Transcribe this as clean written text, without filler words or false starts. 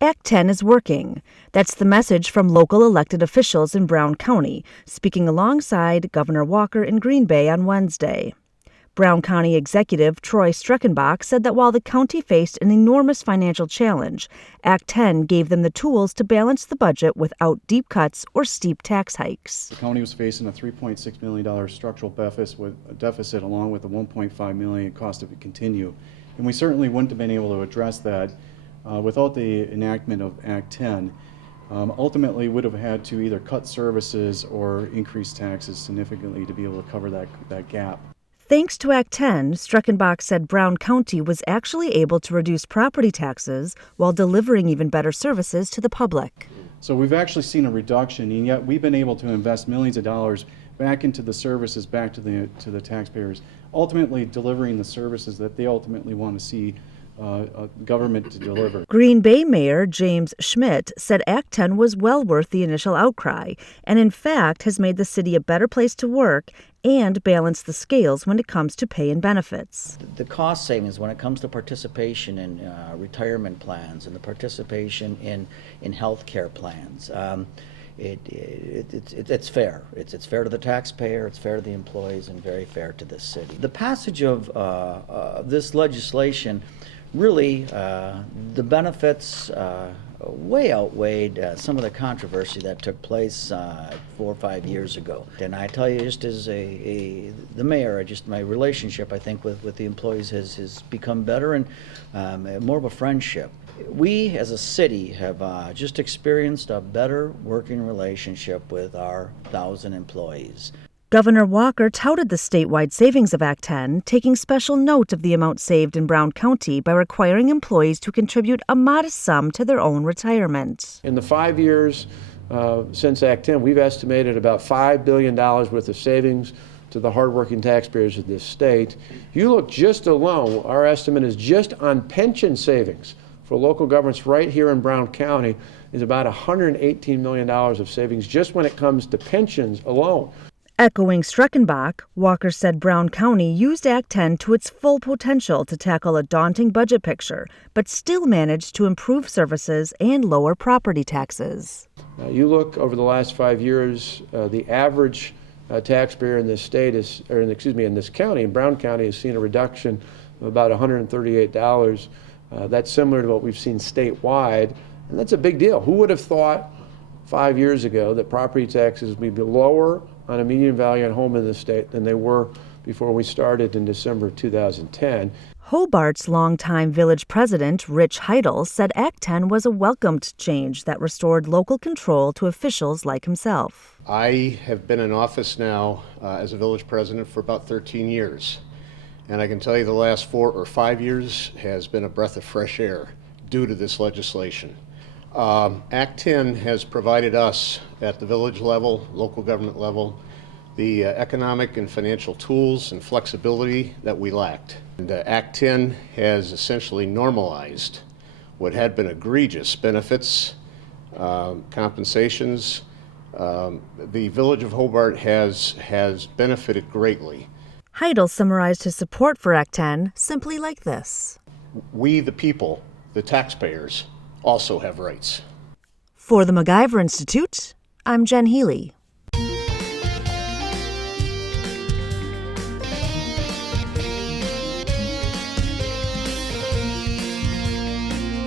Act 10 is working. That's the message from local elected officials in Brown County, speaking alongside Governor Walker in Green Bay on Wednesday. Brown County Executive Troy Streckenbach said that while the county faced an enormous financial challenge, Act 10 gave them the tools to balance the budget without deep cuts or steep tax hikes. The county was facing a $3.6 million structural deficit along with the $1.5 million cost of it continue. And we certainly wouldn't have been able to address that without the enactment of Act 10. Ultimately would have had to either cut services or increase taxes significantly to be able to cover that gap. Thanks to Act 10, Streckenbach said Brown County was actually able to reduce property taxes while delivering even better services to the public. So we've actually seen a reduction, and yet we've been able to invest millions of dollars back into the services, back to the taxpayers, ultimately delivering the services that they ultimately want to see government to deliver. Green Bay Mayor James Schmitt said Act 10 was well worth the initial outcry and, in fact, has made the city a better place to work and balance the scales when it comes to pay and benefits. The cost savings when it comes to participation in retirement plans and the participation in health care plans, it's fair. It's fair to the taxpayer, it's fair to the employees, and very fair to the city. The passage of this legislation really, the benefits way outweighed some of the controversy that took place 4 or 5 years ago. And I tell you, just as the mayor, my relationship, I think, with the employees has become better and more of a friendship. We, as a city, have just experienced a better working relationship with our 1,000 employees. Governor Walker touted the statewide savings of Act 10, taking special note of the amount saved in Brown County by requiring employees to contribute a modest sum to their own retirement. In the 5 years since Act 10, we've estimated about $5 billion worth of savings to the hardworking taxpayers of this state. You look just alone, our estimate is just on pension savings for local governments right here in Brown County is about $118 million of savings just when it comes to pensions alone. Echoing Streckenbach, Walker said Brown County used Act 10 to its full potential to tackle a daunting budget picture, but still managed to improve services and lower property taxes. You look over the last 5 years, the average taxpayer in this state in this county, in Brown County, has seen a reduction of about $138. That's similar to what we've seen statewide, and that's a big deal. Who would have thought 5 years ago that property taxes would be lower on a median value on home in the state than they were before we started in December 2010. Hobart's longtime village president, Rich Heidel, said Act 10 was a welcomed change that restored local control to officials like himself. I have been in office now as a village president for about 13 years. And I can tell you the last 4 or 5 years has been a breath of fresh air due to this legislation. Act 10 has provided us at the village level, local government level, the economic and financial tools and flexibility that we lacked. And Act 10 has essentially normalized what had been egregious benefits, compensations. The village of Hobart has benefited greatly. Heidel summarized his support for Act 10 simply like this. We, the people, the taxpayers, also have rights. For the MacIver Institute, I'm Jen Healy.